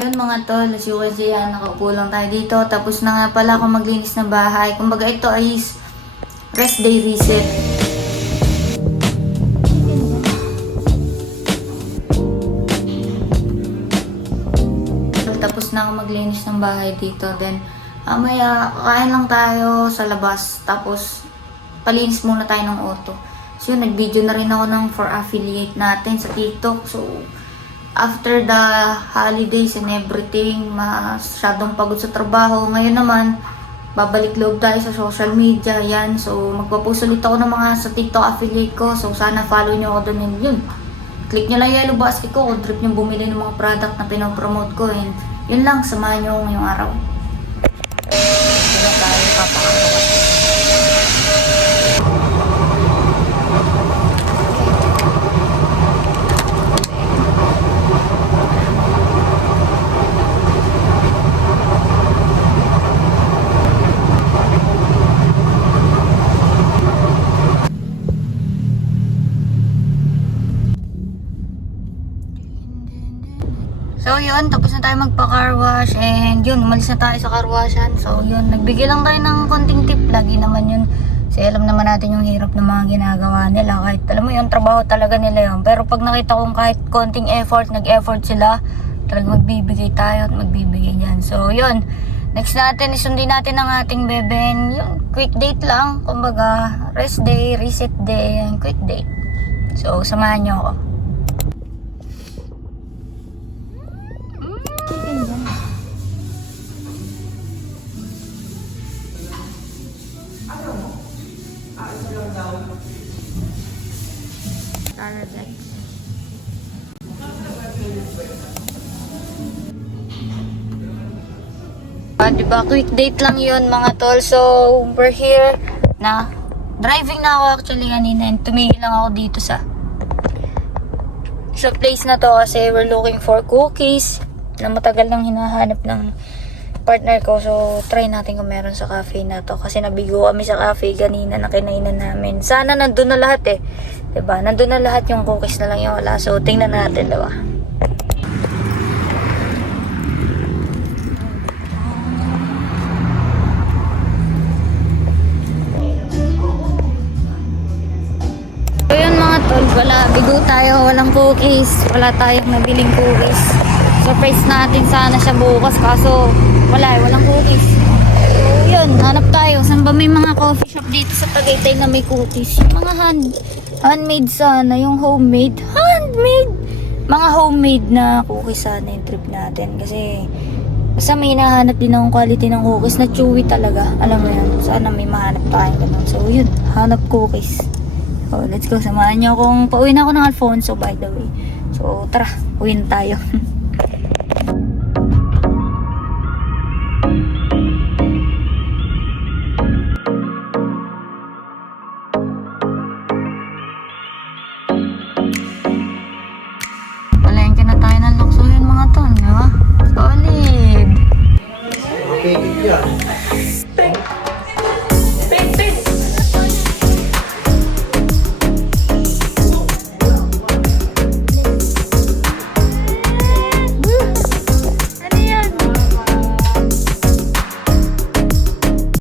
Yun mga tol, as you can see, nakaupo lang tayo dito. Tapos na nga pala ako maglinis ng bahay. Kumbaga ito ay rest day reset. Tapos na ako maglinis ng bahay dito. Then, maya kain lang tayo sa labas. Tapos, palinis muna tayo ng auto. So yun, nag-video na rin ako ng for affiliate natin sa TikTok. So, after the holidays and everything, masyadong pagod sa trabaho. Ngayon naman, babalik loob tayo sa social media. Yan. So, magpapost ulit ako ng mga sa TikTok affiliate ko. So, sana follow nyo ako doon. Yun. Click nyo lang yellow basket ko kung trip nyo bumili ng mga product na pinopromote ko. And yun lang, samahan nyo ngayong araw. Dito tayo papakagawa. So yun, tapos na tayo magpa-car wash and yun, umalis na tayo sa car washan. So yun, nagbigay lang tayo ng konting tip. Lagi naman yun. Kasi alam naman natin yung hirap ng mga ginagawa nila. Kahit alam mo yung trabaho talaga nila yun. Pero pag nakita kong kahit konting effort, nag-effort sila, talagang magbibigay tayo at magbibigay yan. So yun, next natin, isundin natin ang ating beben. Yun, quick date lang. Kumbaga, rest day, reset day, and quick date. So, samahan nyo ako. Diba, quick date lang yun mga tol. So, we're here na driving na ako actually kanina and tumigil lang ako dito sa place na to kasi we're looking for cookies na matagal nang hinahanap ng partner ko. So, try natin kung meron sa cafe na to kasi nabigo kami sa cafe kanina na kinainan namin. Sana nandun na lahat eh. Diba? Nandun na lahat, yung cookies na lang yung wala. So, tingnan natin diba. So yun mga tol, bigo tayo, walang cookies. Wala tayong nabiling cookies. Surprise natin sana siya bukas kaso walang cookies. So yun, hanap tayo. Saan ba may mga coffee shop dito sa Tagaytay na may cookies? Yung mga handmade sana, yung homemade. Handmade! Mga homemade na cookies sana yung trip natin. Kasi basta may hinahanap din akong quality ng cookies na chewy talaga. Alam mo yun, sana may mahanap tayo ganun. So yun, hanap cookies. So, let's go. Samahan niyo akong pauwi na ako ng Alfonso by the way. So, tara. Uwi na tayo.